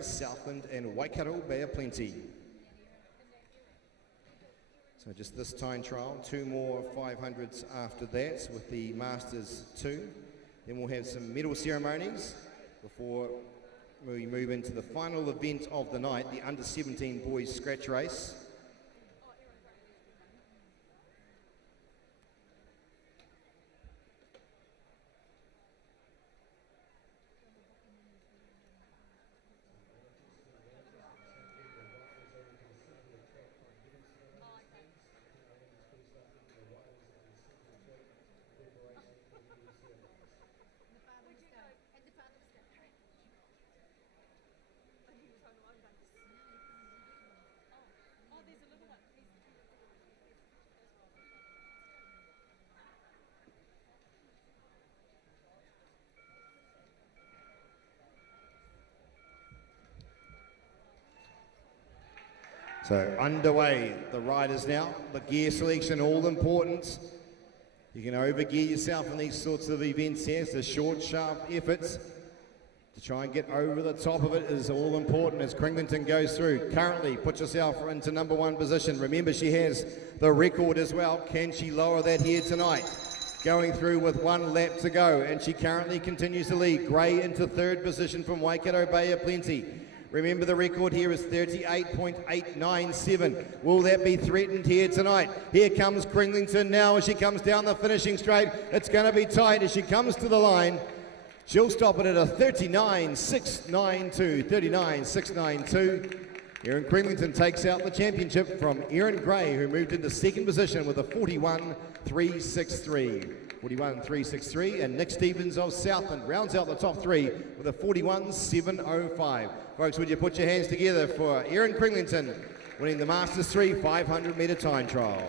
Southland and Waikato Bay of Plenty. So just this time trial, 2 more 500s after that with the Masters 2. Then we'll have some medal ceremonies before we move into the final event of the night, the under 17 boys scratch race. So underway, the riders now, the gear selection, all important. You can overgear yourself in these sorts of events here. So short, sharp efforts to try and get over the top of it is all important as Cringlington goes through. Currently, put yourself into #1 position. Remember, she has the record as well. Can she lower that here tonight? Going through with 1 lap to go, and she currently continues to lead. Gray into 3rd position from Waikato Bay of Plenty. Remember, the record here is 38.897. Will that be threatened here tonight? Here comes Cringlington now as she comes down the finishing straight. It's going to be tight as she comes to the line. She'll stop it at a 39.692. 39.692. Erin Cringlington takes out the championship from Erin Gray, who moved into 2nd position with a 41.363. 41.363, and Nick Stevens of Southland rounds out the top 3 with a 41.705. Folks, would you put your hands together for Erin Cringlington winning the Masters 3 500-metre time trial.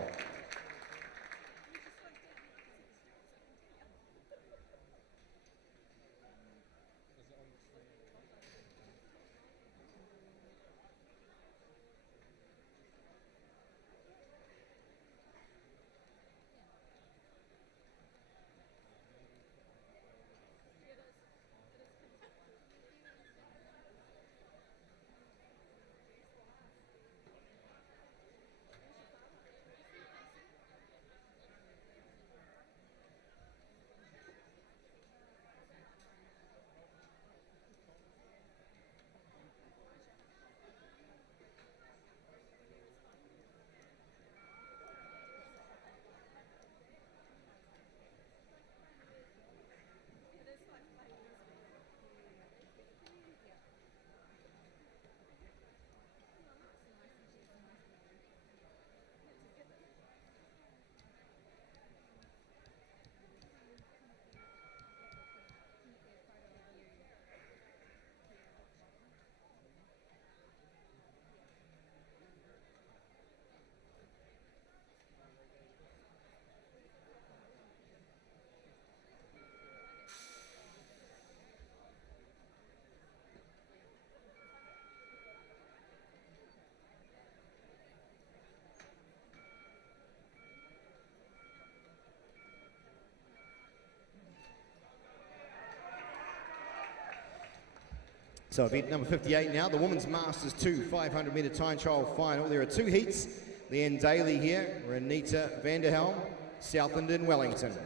So event number 58 now, the Women's Masters 2 500-metre time trial final. There are 2 heats. Leanne Daly here, Renita Vanderhelm, Southland and Wellington.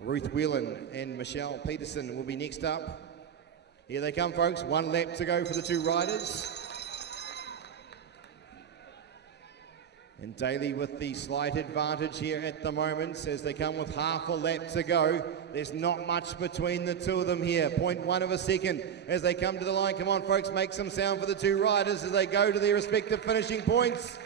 Ruth Whelan and Michelle Peterson will be next up. Here they come, folks. 1 lap to go for the 2 riders. And Daly with the slight advantage here at the moment as they come with half a lap to go. There's not much between the 2 of them here. 0.1 of a second as they come to the line. Come on, folks, make some sound for the 2 riders as they go to their respective finishing points.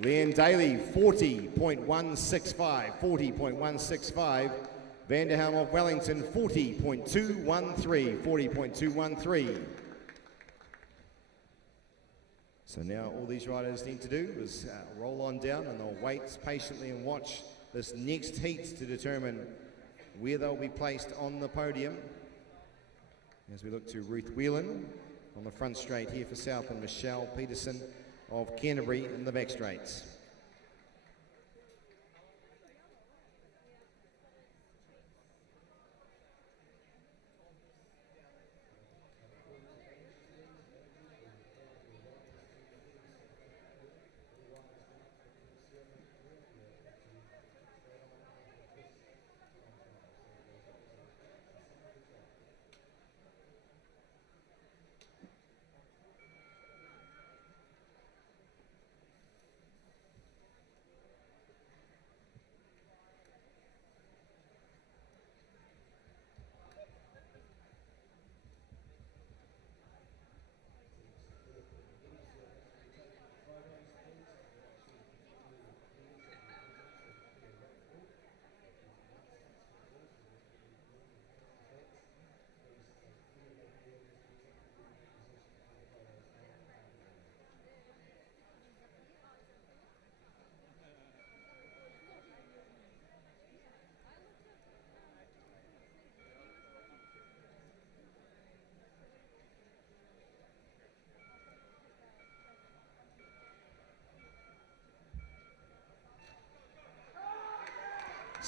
Leanne Daly, 40.165. 40.165. Vanderhelm of Wellington, 40.213. 40.213. So now all these riders need to do is roll on down and they'll wait patiently and watch this next heat to determine where they'll be placed on the podium. As we look to Ruth Whelan on the front straight here for South and Michelle Peterson of Canterbury in the back straights.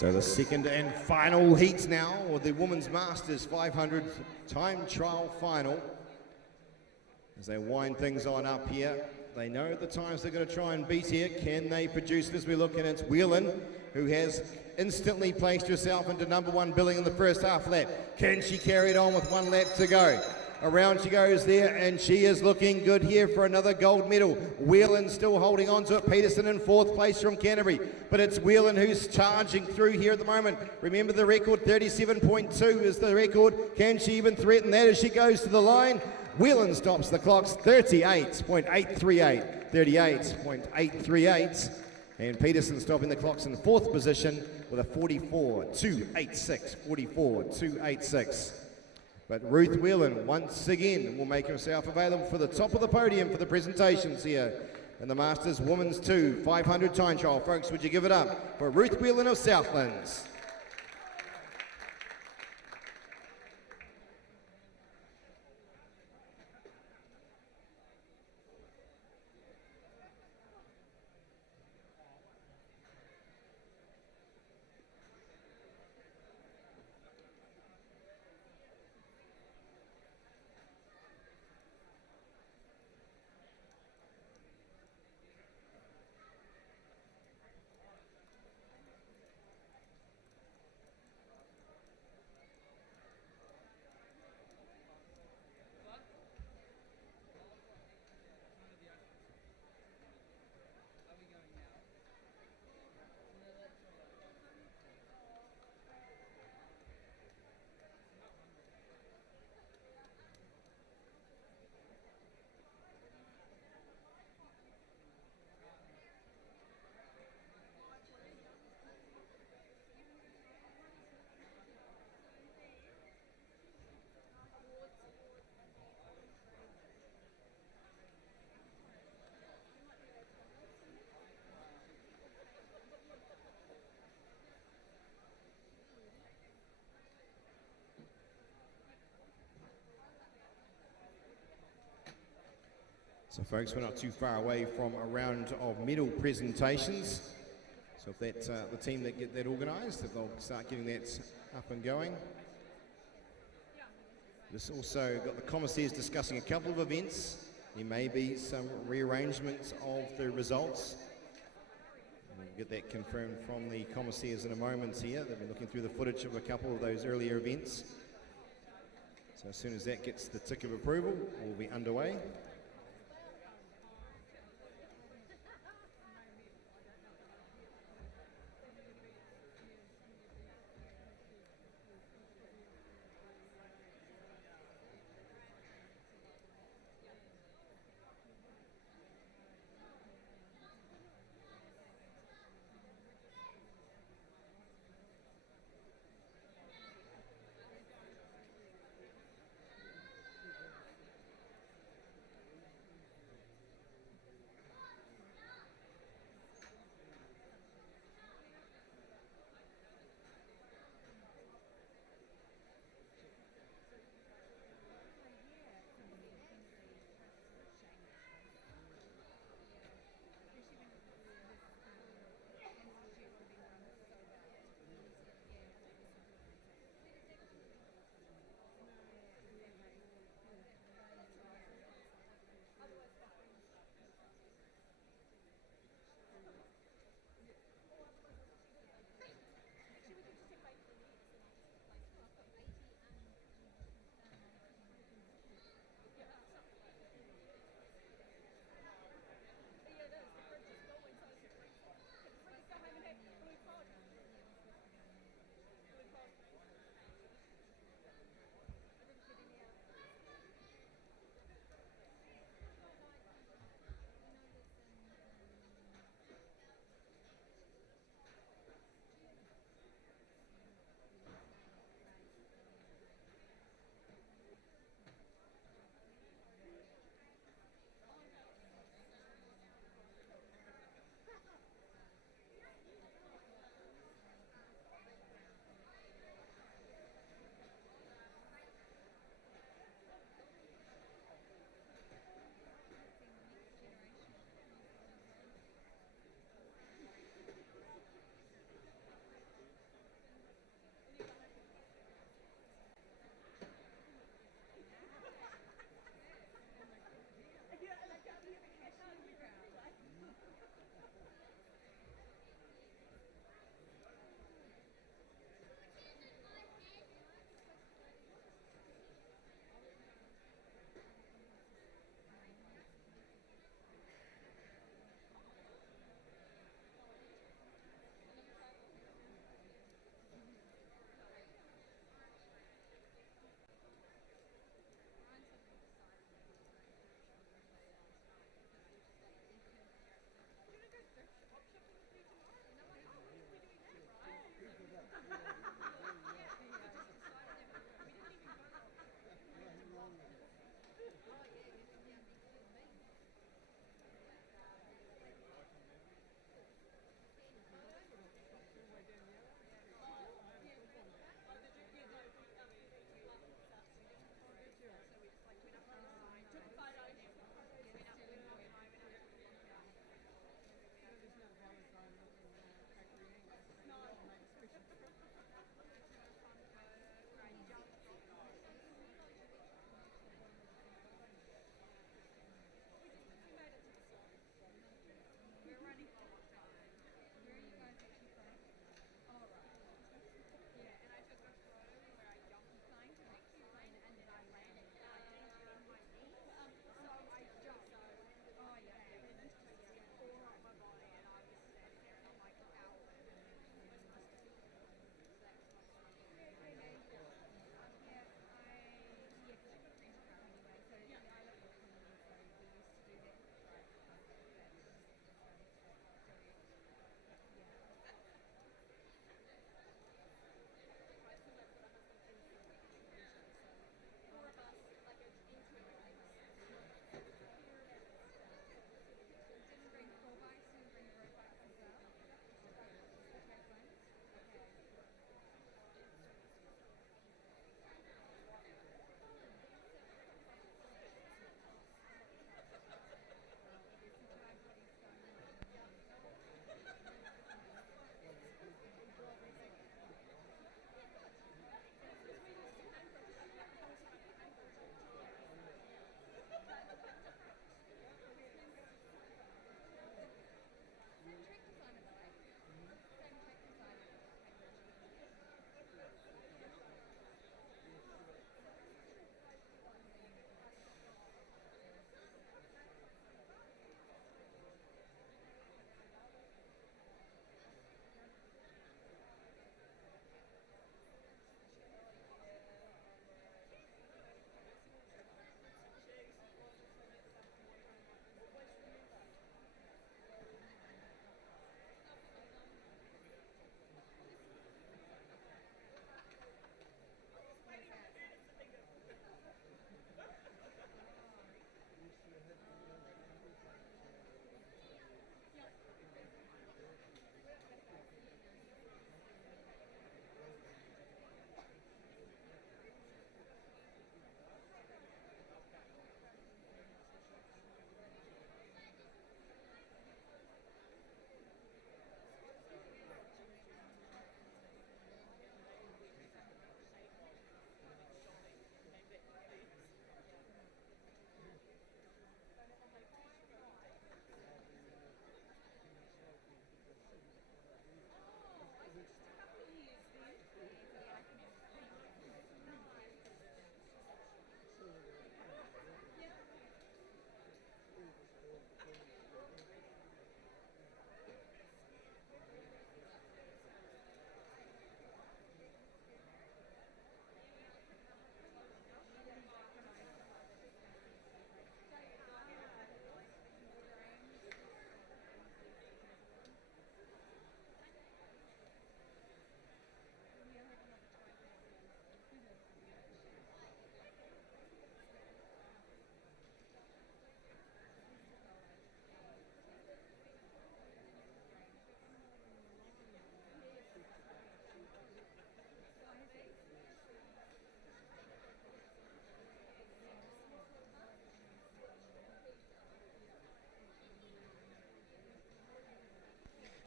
So the second and final heats now, or the Women's Masters 500 time trial final. As they wind things on up here, they know the times they're going to try and beat here. Can they produce it as we look? And it's Whelan who has instantly placed herself into #1 billing in the first half lap. Can she carry it on with 1 lap to go? Around she goes there, and she is looking good here for another gold medal. Whelan still holding on to it. Peterson in 4th place from Canterbury. But it's Whelan who's charging through here at the moment. Remember the record, 37.2 is the record. Can she even threaten that as she goes to the line? Whelan stops the clocks, 38.838. 38.838. And Peterson stopping the clocks in 4th position with a 44.286. 44.286. But Ruth Whelan once again will make herself available for the top of the podium for the presentations here in the Masters Women's 2 500 time trial. Folks, would you give it up for Ruth Whelan of Southlands? So folks, we're not too far away from a round of medal presentations. So if that's the team that get that organised, if they'll start getting that up and going. This also got the commissaires discussing a couple of events. There may be some rearrangements of the results. We'll get that confirmed from the commissaires in a moment here. They've been looking through the footage of a couple of those earlier events. So as soon as that gets the tick of approval, we'll be underway.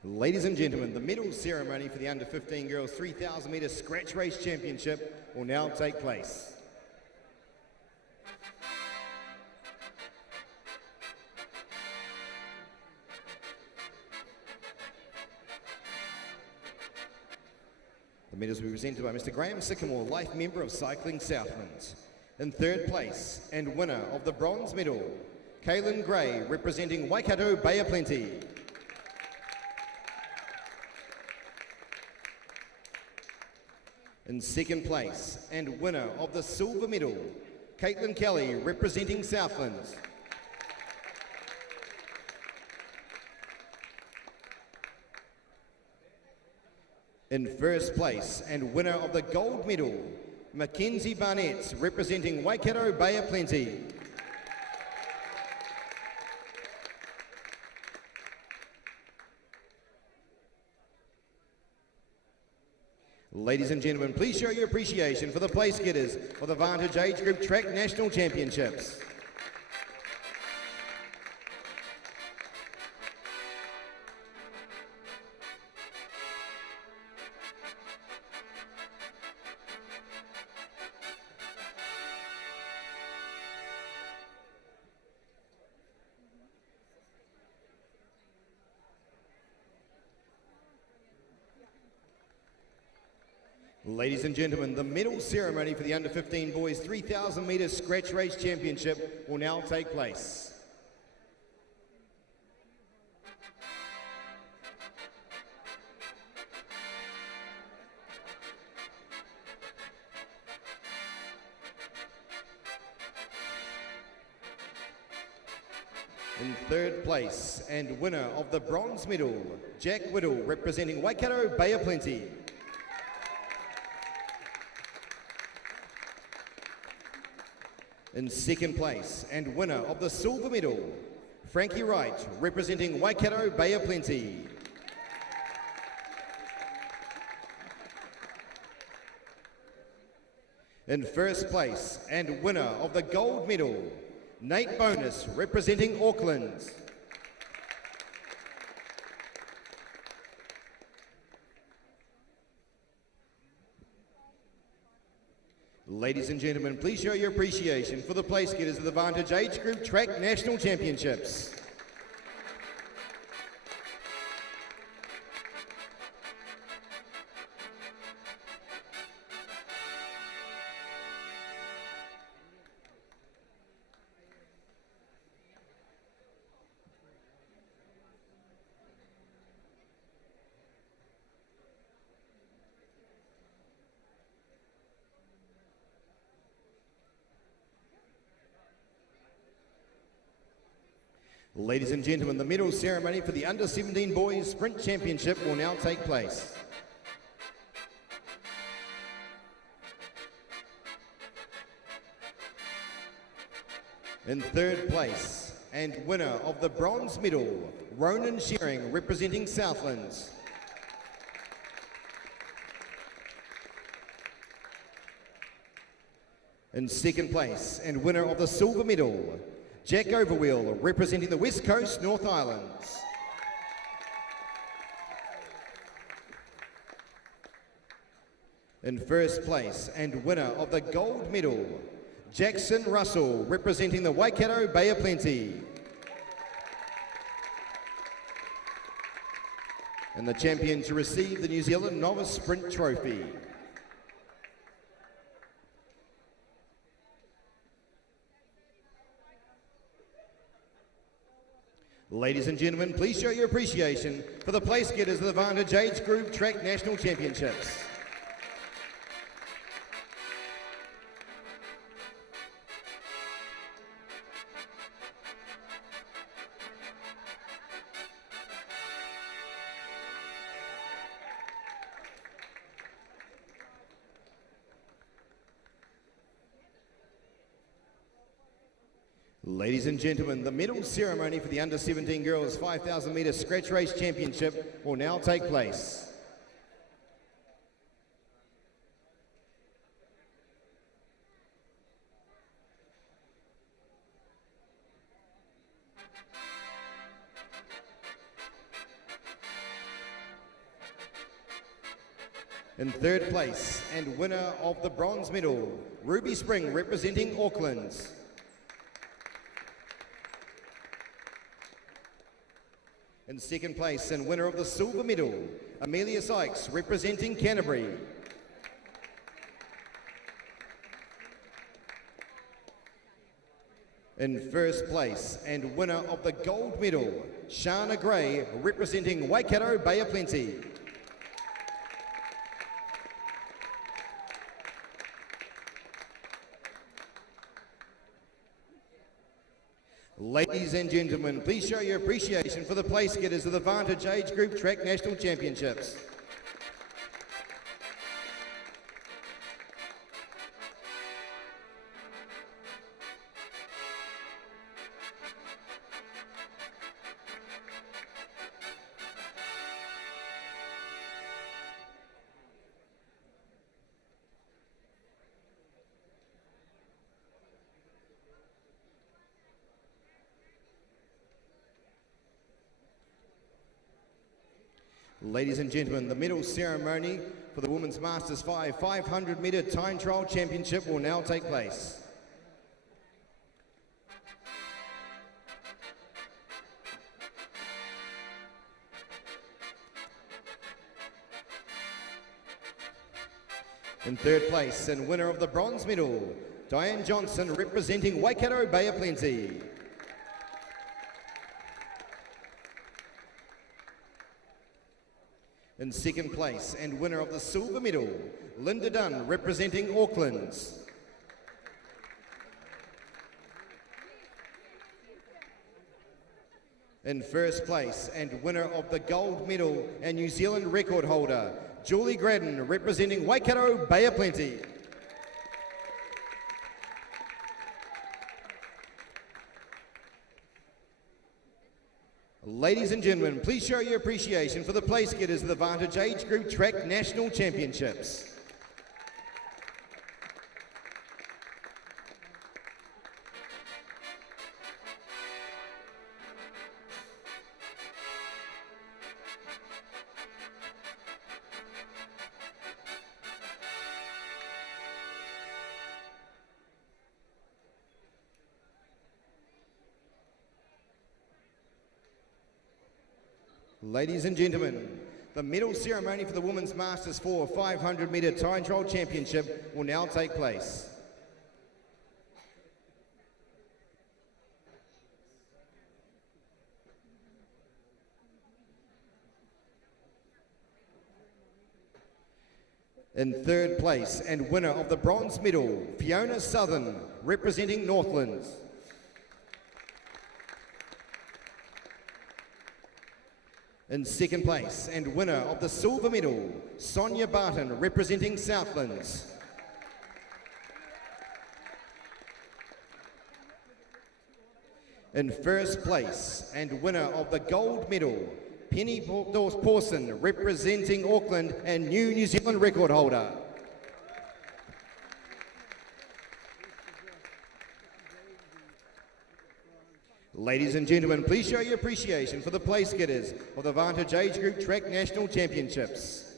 Ladies and gentlemen, the medal ceremony for the under 15 girls 3,000 metre scratch race championship will now take place. The medals will be presented by Mr. Graham Sycamore, life member of Cycling Southland. In third place and winner of the bronze medal, Kaylin Gray, representing Waikato Bay of Plenty. In second place and winner of the silver medal, Caitlin Kelly, representing Southland. In first place and winner of the gold medal, Mackenzie Barnett, representing Waikato Bay of Plenty. Ladies and gentlemen, please show your appreciation for the place getters of the Vantage Age Group Track National Championships. Ladies and gentlemen, the medal ceremony for the under 15 boys 3,000 metre scratch race championship will now take place. In third place and winner of the bronze medal, Jack Whittle, representing Waikato Bay of Plenty. In second place and winner of the silver medal, Frankie Wright, representing Waikato Bay of Plenty. In first place and winner of the gold medal, Nate Bonus, representing Auckland. Ladies and gentlemen, please show your appreciation for the place getters of the Vantage Age Group Track National Championships. Ladies and gentlemen, the medal ceremony for the Under 17 Boys Sprint Championship will now take place. In third place and winner of the bronze medal, Ronan Shearing, representing Southland. In second place and winner of the silver medal, Jack Overwheel, representing the West Coast North Islands. In first place and winner of the gold medal, Jackson Russell, representing the Waikato Bay of Plenty. And the champion to receive the New Zealand Novice Sprint Trophy. Ladies and gentlemen, please show your appreciation for the place getters of the Vantage Age Group Track National Championships. Ladies and gentlemen, the medal ceremony for the Under 17 Girls 5,000 metre scratch race championship will now take place. In third place and winner of the bronze medal, Ruby Spring representing Auckland. In second place and winner of the silver medal, Amelia Sykes representing Canterbury. In first place and winner of the gold medal, Shana Gray representing Waikato Bay of Plenty. Ladies and gentlemen, please show your appreciation for the place getters of the Vantage Age Group Track National Championships. Ladies and gentlemen, the medal ceremony for the Women's Masters 500 metre time trial championship will now take place. In third place and winner of the bronze medal, Diane Johnson representing Waikato Bay of Plenty. In second place and winner of the silver medal, Linda Dunn representing Auckland. In first place and winner of the gold medal and New Zealand record holder, Julie Gradden representing Waikato Bay of Plenty. Ladies and gentlemen, please show your appreciation for the place getters of the Vantage Age Group Track National Championships. Ladies and gentlemen, the medal ceremony for the Women's Masters 4 500 metre time trial championship will now take place. In third place and winner of the bronze medal, Fiona Southern representing Northlands. In second place and winner of the silver medal, Sonia Barton representing Southlands. In first place and winner of the gold medal, Penny Pawson representing Auckland and New Zealand record holder. Ladies and gentlemen, please show your appreciation for the place getters of the Vantage Age Group Track National Championships.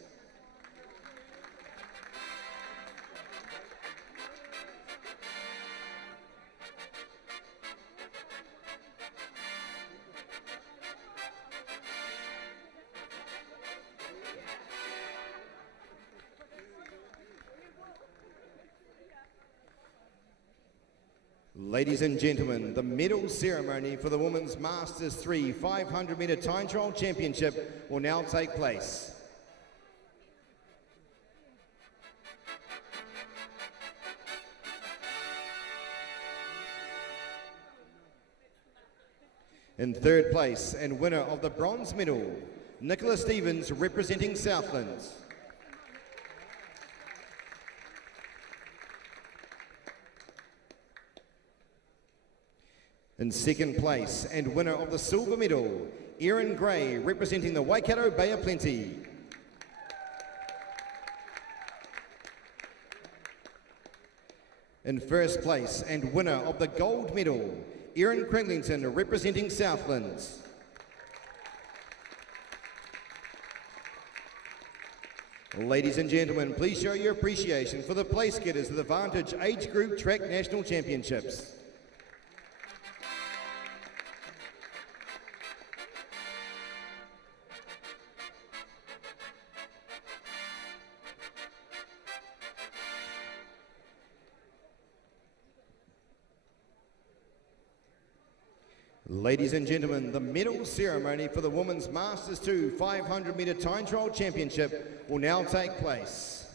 Ladies and gentlemen, the medal ceremony for the Women's Masters 3 500 metre time trial championship will now take place. In third place and winner of the bronze medal, Nicola Stevens representing Southlands. In second place and winner of the silver medal, Erin Gray representing the Waikato Bay of Plenty. In first place and winner of the gold medal, Erin Cranglington representing Southlands. Ladies and gentlemen, please show your appreciation for the place getters of the Vantage Age Group Track National Championships. Ladies and gentlemen, the medal ceremony for the Women's Masters 2 500 metre time trial championship will now take place.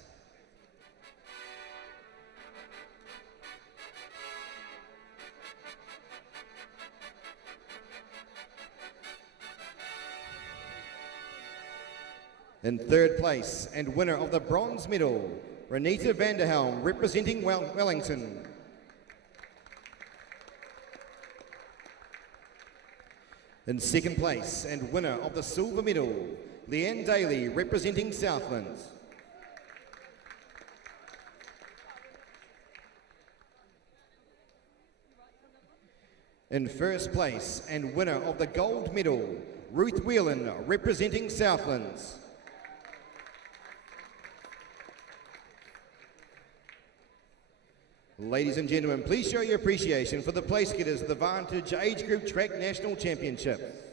In third place and winner of the bronze medal, Renita Vanderhelm representing Wellington. In second place and winner of the silver medal, Leanne Daly representing Southland. In first place and winner of the gold medal, Ruth Whelan representing Southland. Ladies and gentlemen, please show your appreciation for the place getters of the Vantage Age Group Track National Championship.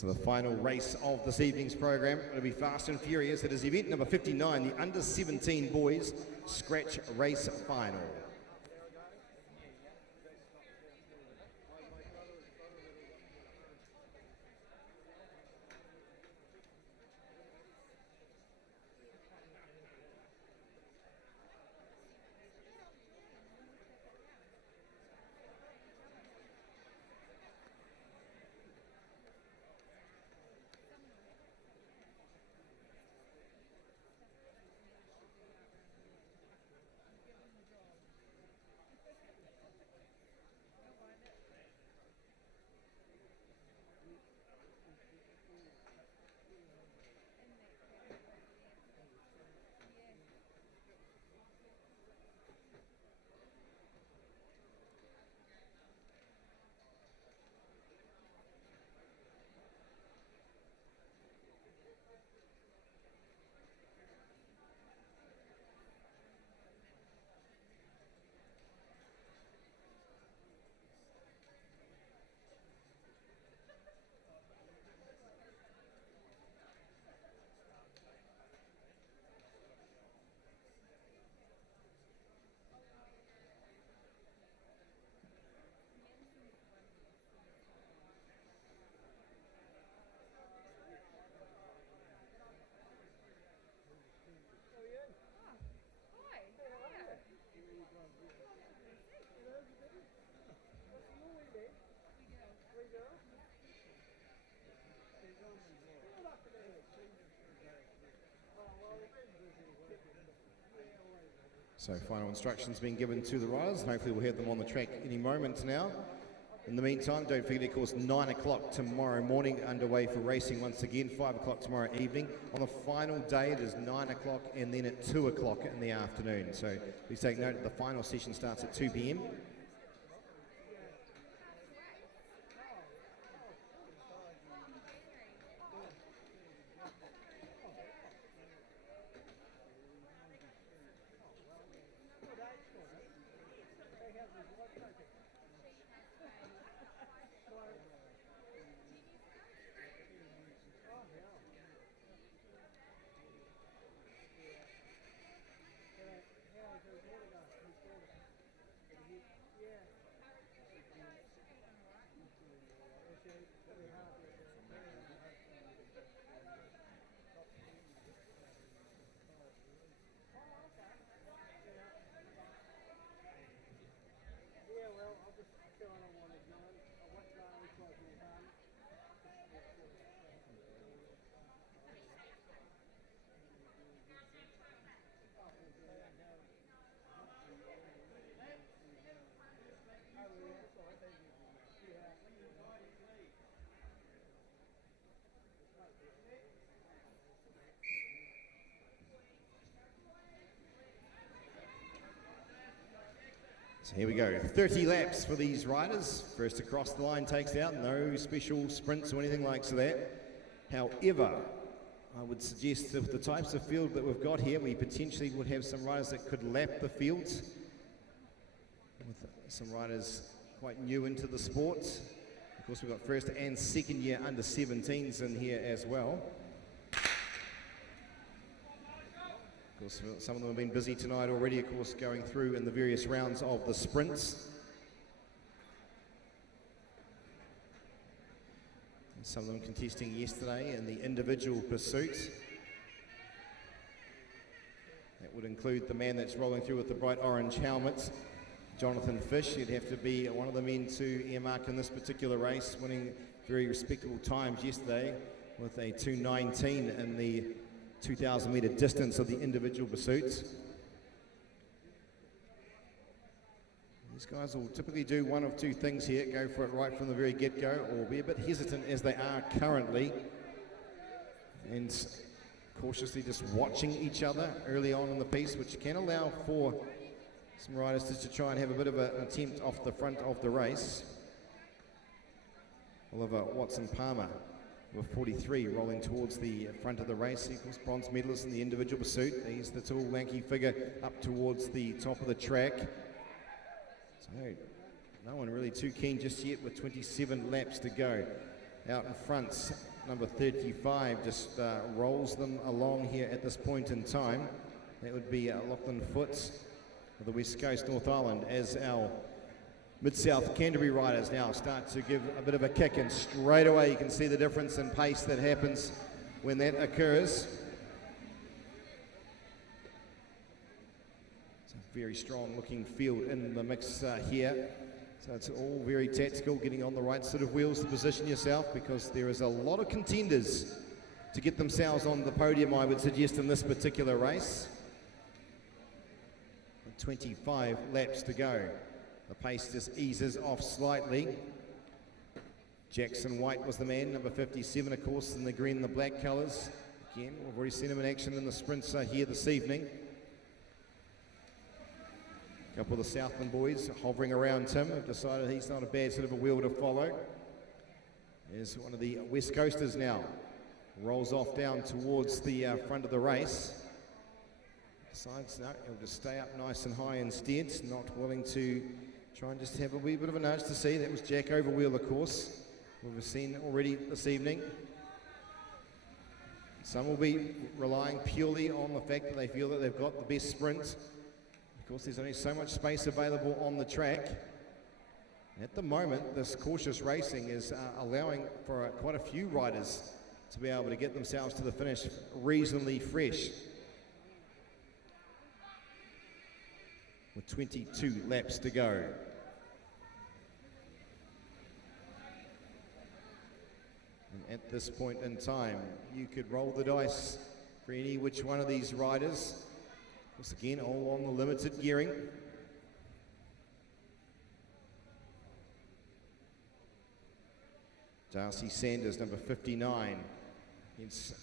So the final race of this evening's program will be fast and furious. It is event number 59, the under 17 boys scratch race final. So final instructions being given to the riders, and hopefully we'll have them on the track any moment now. In the meantime, don't forget, of course, 9 o'clock tomorrow morning underway for racing once again, 5 o'clock tomorrow evening. On the final day, it is 9 o'clock and then at 2 o'clock in the afternoon. So please take note that the final session starts at 2 p.m. So here we go, 30 laps for these riders. First across the line takes out, no special sprints or anything like that. However, I would suggest that with the types of field that we've got here, we potentially would have some riders that could lap the fields. With some riders quite new into the sport. Of course, we've got first and second year under 17s in here as well. Of course, some of them have been busy tonight already, of course, going through in the various rounds of the sprints. And some of them contesting yesterday in the individual pursuits. That would include the man that's rolling through with the bright orange helmet, Jonathan Fish. He'd have to be one of the men to earmark in this particular race, winning very respectable times yesterday with a 2:19 in the 2,000 metre distance of the individual pursuits. These guys will typically do one of two things here, go for it right from the very get-go, or be a bit hesitant as they are currently, and cautiously just watching each other early on in the piece, which can allow for some riders just to try and have a bit of an attempt off the front of the race. Oliver Watson-Palmer with 43 rolling towards the front of the race. He was bronze medalist in the individual pursuit. He's the tall, lanky figure up towards the top of the track. So no one really too keen just yet with 27 laps to go. Out in front, number 35 just rolls them along here at this point in time. That would be Lachlan Foots of the West Coast North Island, as our Mid-South Canterbury riders now start to give a bit of a kick, and straight away you can see the difference in pace that happens when that occurs. It's a very strong looking field in the mix here. So it's all very tactical, getting on the right sort of wheels to position yourself, because there is a lot of contenders to get themselves on the podium, I would suggest, in this particular race. 25 laps to go. The pace just eases off slightly. Jackson White was the man, number 57, of course, in the green and the black colours. Again, we've already seen him in action in the sprints here this evening. A couple of the Southland boys hovering around him have decided he's not a bad sort of a wheel to follow. There's one of the West Coasters now. Rolls off down towards the front of the race. Decides no, he'll just stay up nice and high instead, not willing to try and just have a wee bit of a nudge to see. That was Jack Overwheel, of course. We've seen already this evening. Some will be relying purely on the fact that they feel that they've got the best sprint. Of course, there's only so much space available on the track. At the moment, this cautious racing is allowing for quite a few riders to be able to get themselves to the finish reasonably fresh. With 22 laps to go. And at this point in time, you could roll the dice for any which one of these riders. Once again, all on the limited gearing. Darcy Sanders, number 59. He's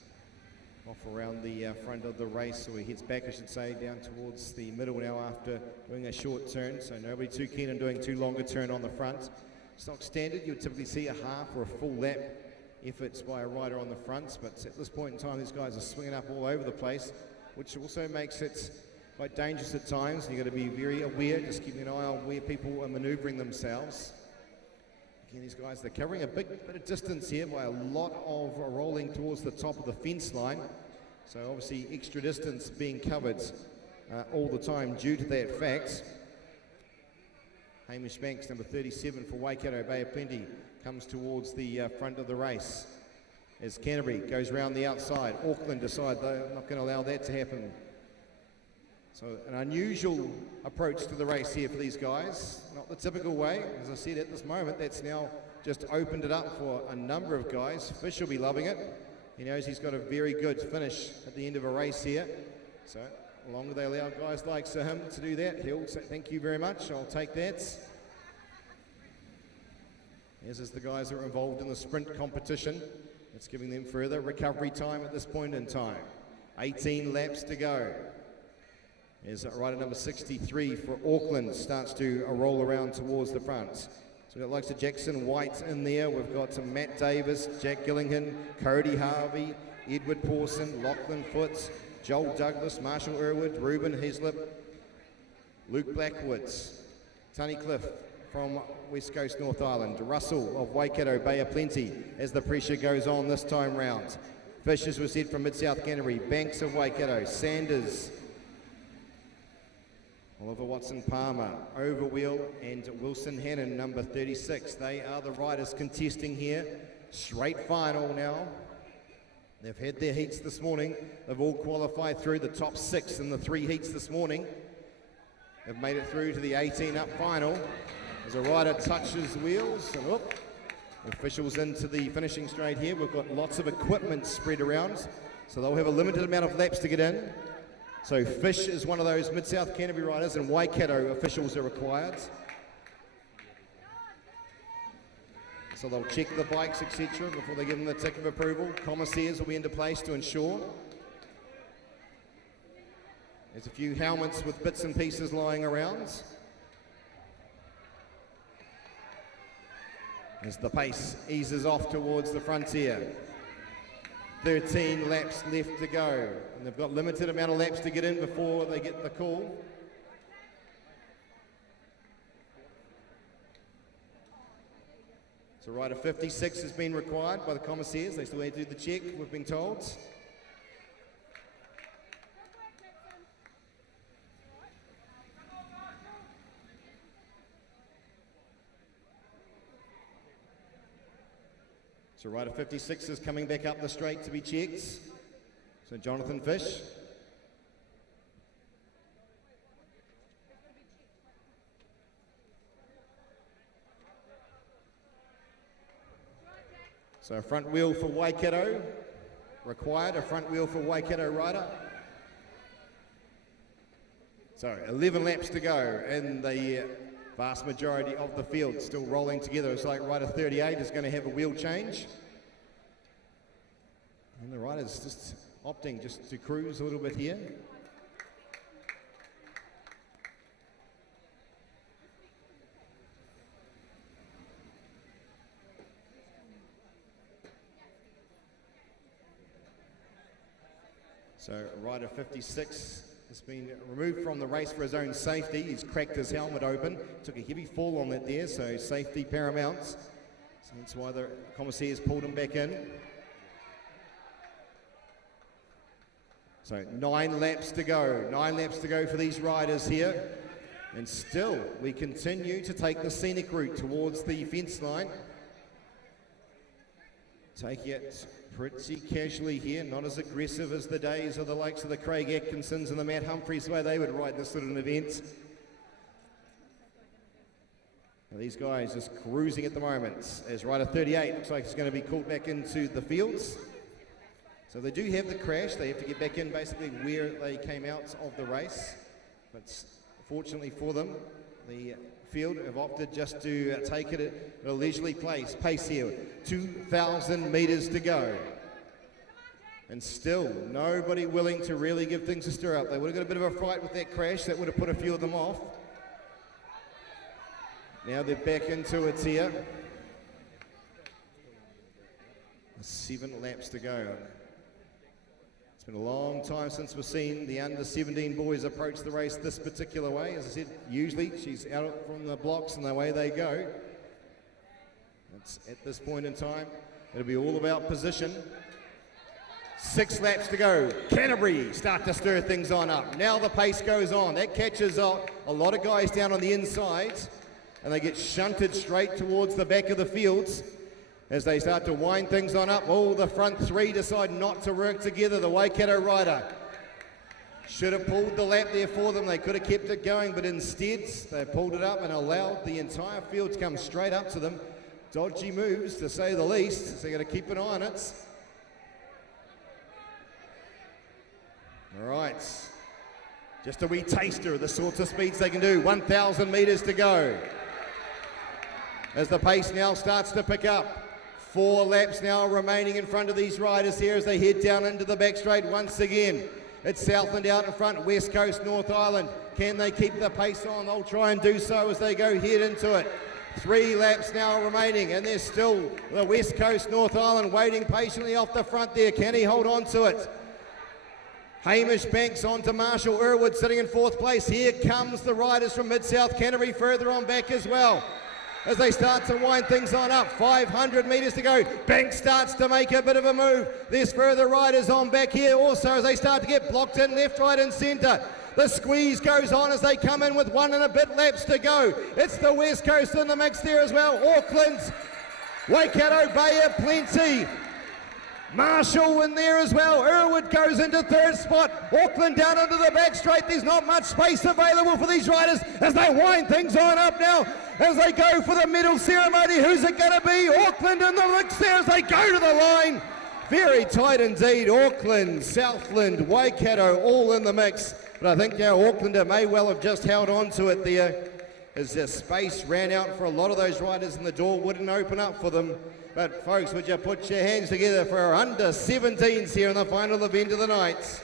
off around the front of the race, or he heads back, I should say, down towards the middle now after doing a short turn. So nobody too keen on doing too long a turn on the front. Stock standard, you would typically see a half or a full lap efforts by a rider on the fronts, but at this point in time, these guys are swinging up all over the place, which also makes it quite dangerous at times. You've got to be very aware, just keeping an eye on where people are maneuvering themselves. Again, these guys, they're covering a bit of distance here by a lot of rolling towards the top of the fence line. So obviously extra distance being covered all the time due to that fact. Hamish Banks, number 37 for Waikato Bay of Plenty, comes towards the front of the race as Canterbury goes round the outside. Auckland decide they're not going to allow that to happen. So an unusual approach to the race here for these guys. Not the typical way. As I said, at this moment, that's now just opened it up for a number of guys. Fish will be loving it. He knows he's got a very good finish at the end of a race here. So the longer they allow guys like him to do that, he'll say thank you very much, I'll take that. As is the guys that are involved in the sprint competition. It's giving them further recovery time at this point in time. 18 laps to go. As rider number 63 for Auckland starts to roll around towards the front. So we've got likes of Jackson White in there. We've got some Matt Davis, Jack Gillingham, Cody Harvey, Edward Pawson, Lachlan Foots, Joel Douglas, Marshall Irwood, Ruben Heslip, Luke Blackwoods, Tunny Cliff from West Coast North Island, Russell of Waikato Bay of Plenty as the pressure goes on this time round. Fish, as we said, from Mid-South Canterbury, Banks of Waikato, Sanders, Oliver Watson-Palmer, Overwheel and Wilson Hannon, number 36. They are the riders contesting here. Straight final now. They've had their heats this morning. They've all qualified through the top 6 in the 3 heats this morning. They've made it through to the 18-up final. As a rider touches wheels, and whoop, officials into the finishing straight here. We've got lots of equipment spread around, so they'll have a limited amount of laps to get in. So Fish is one of those Mid-South Canterbury riders, and Waikato officials are required. So they'll check the bikes, etc., before they give them the tick of approval. Commissaires will be into place to ensure. There's a few helmets with bits and pieces lying around. As the pace eases off towards the frontier. 13 laps left to go, and they've got limited amount of laps to get in before they get the call. So rider 56 has been required by the commissaires. They still need to do the check, we've been told. So rider 56 is coming back up the straight to be checked. So Jonathan Fish. So a front wheel for Waikato required, a front wheel for Waikato rider. So 11 laps to go, and the vast majority of the field still rolling together. It's like rider 38 is going to have a wheel change. And the rider's just opting just to cruise a little bit here. So rider 56 has been removed from the race for his own safety. He's cracked his helmet open, took a heavy fall on that there, so safety paramount. So that's why the commissaires pulled him back in. So 9 laps to go. 9 laps to go for these riders here. And still, we continue to take the scenic route towards the fence line. Take it pretty casually here, not as aggressive as the days of the likes of the Craig Atkinsons and the Matt Humphreys, the way they would ride this sort of an event. Now these guys just cruising at the moment, as rider 38 looks like he's going to be called back into the fields. So they do have the crash, they have to get back in basically where they came out of the race. But Fortunately for them, the field have opted just to take it at a leisurely pace here. 2,000 metres to go. And still, nobody willing to really give things a stir up. They would have got a bit of a fright with that crash. That would have put a few of them off. Now they're back into it here. 7 laps to go. It's been a long time since we've seen the under-17 boys approach the race this particular way. As I said, usually she's out from the blocks and away they go. It's at this point in time, it'll be all about position. 6 laps to go. Canterbury start to stir things on up. Now the pace goes on. That catches up a lot of guys down on the insides, and they get shunted straight towards the back of the fields as they start to wind things on up. Oh, the front 3 decide not to work together. The Waikato rider should have pulled the lap there for them. They could have kept it going, but instead they pulled it up and allowed the entire field to come straight up to them. Dodgy moves, to say the least, so you got to keep an eye on it. All right, just a wee taster of the sorts of speeds they can do. 1,000 metres to go. As the pace now starts to pick up. 4 laps now remaining in front of these riders here as they head down into the back straight once again. It's Southland out in front, West Coast, North Island. Can they keep the pace on? They'll try and do so as they go head into it. 3 laps now remaining, and there's still the West Coast, North Island waiting patiently off the front there. Can he hold on to it? Hamish Banks on to Marshall Irwood sitting in 4th place. Here comes the riders from Mid-South Canterbury further on back as well. As they start to wind things on up, 500 metres to go. Banks starts to make a bit of a move. There's further riders on back here also as they start to get blocked in left, right and centre. The squeeze goes on as they come in with 1 and a bit laps to go. It's the West Coast in the mix there as well. Auckland's Waikato Bay of plenty. Marshall in there as well. Irwood goes into 3rd spot. Auckland down into the back straight. There's not much space available for these riders as they wind things on up now. As they go for the medal ceremony, who's it going to be? Auckland in the mix there as they go to the line. Very tight indeed. Auckland, Southland, Waikato all in the mix. But I think now Auckland may well have just held on to it there as the space ran out for a lot of those riders and the door wouldn't open up for them. But folks, would you put your hands together for our under-17s here in the final event of the night.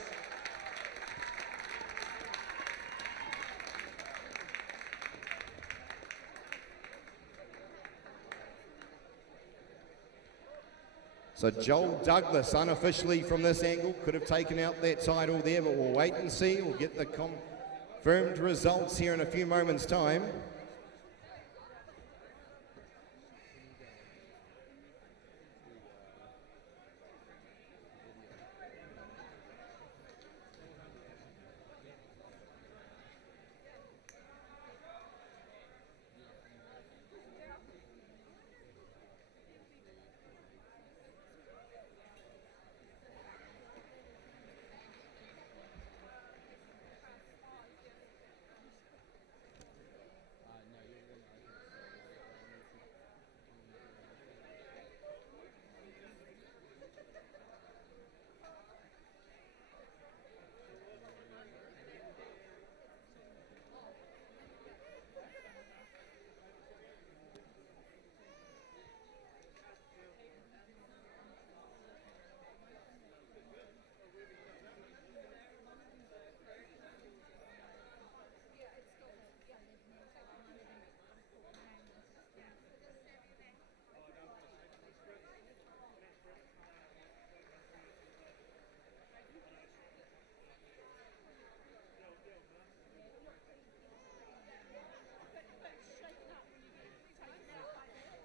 So Joel Douglas, unofficially from this angle, could have taken out that title there, but we'll wait and see. We'll get the confirmed results here in a few moments' time.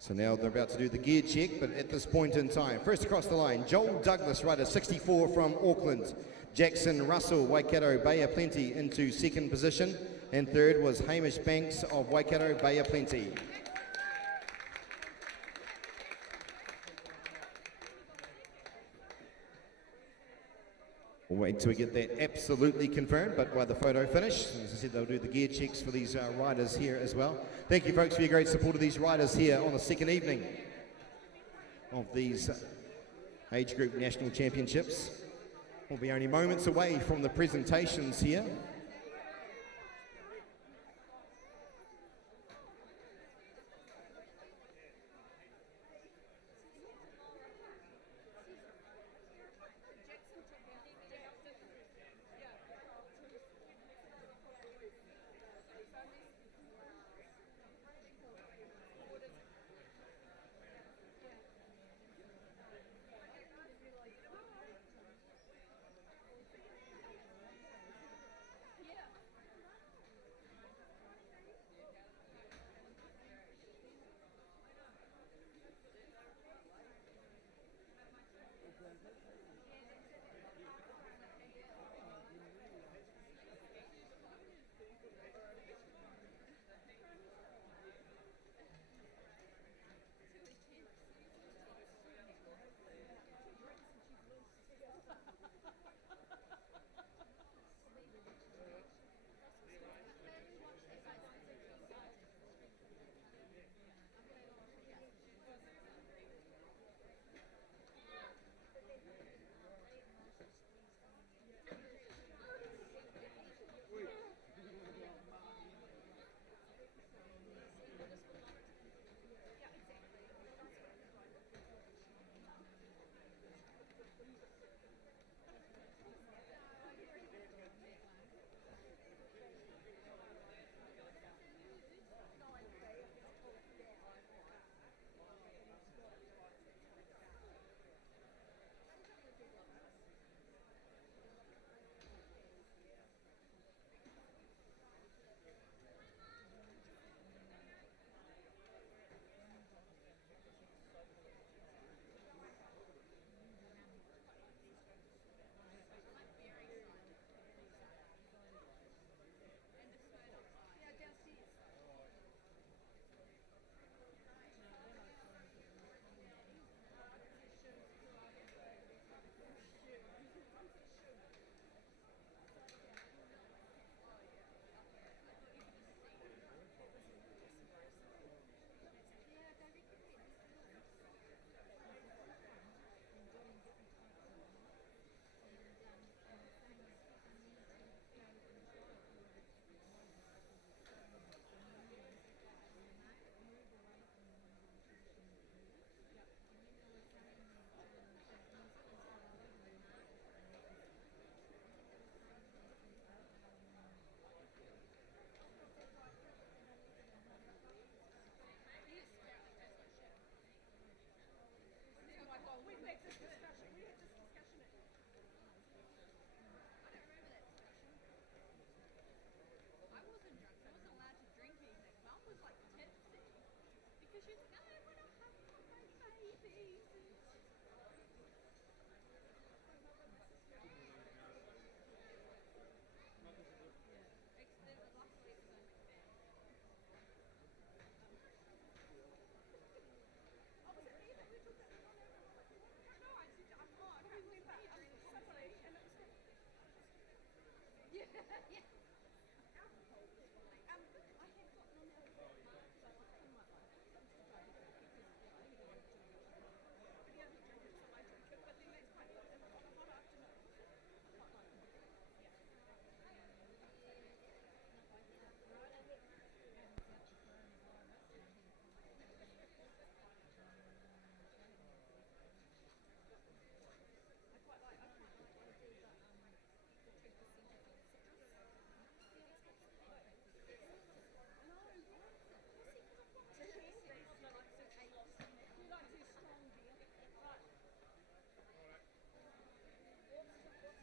So now they're about to do the gear check, but at this point in time, first across the line, Joel Douglas, rider 64 from Auckland. Jackson Russell, Waikato Bay of Plenty, into 2nd position. And 3rd was Hamish Banks of Waikato Bay of Plenty. We'll wait till we get that absolutely confirmed, but by the photo finish, as I said, they'll do the gear checks for these riders here as well. Thank you, folks, for your great support of these riders here on the 2nd evening of these age group national championships. We'll be only moments away from the presentations here.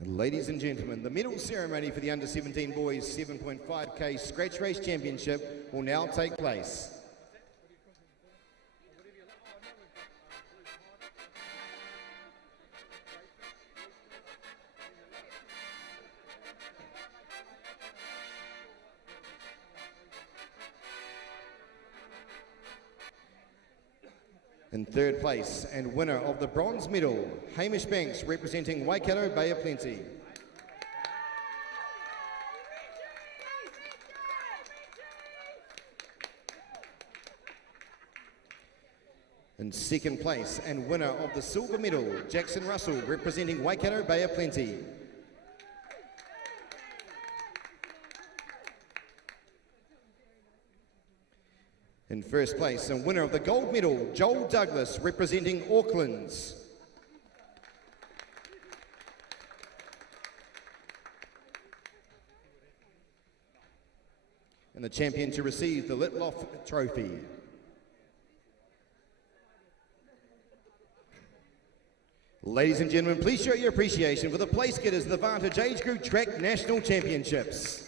Ladies and gentlemen, the medal ceremony for the Under-17 Boys 7.5k Scratch Race Championship will now take place. In third place and winner of the bronze medal, Hamish Banks representing Waikato Bay of Plenty. In second place and winner of the silver medal, Jackson Russell representing Waikato Bay of Plenty. In first place and winner of the gold medal, Joel Douglas representing Auckland's. And the champion to receive the Litloff Trophy. Ladies and gentlemen, please show your appreciation for the place getters of the Vantage Age Group Track National Championships.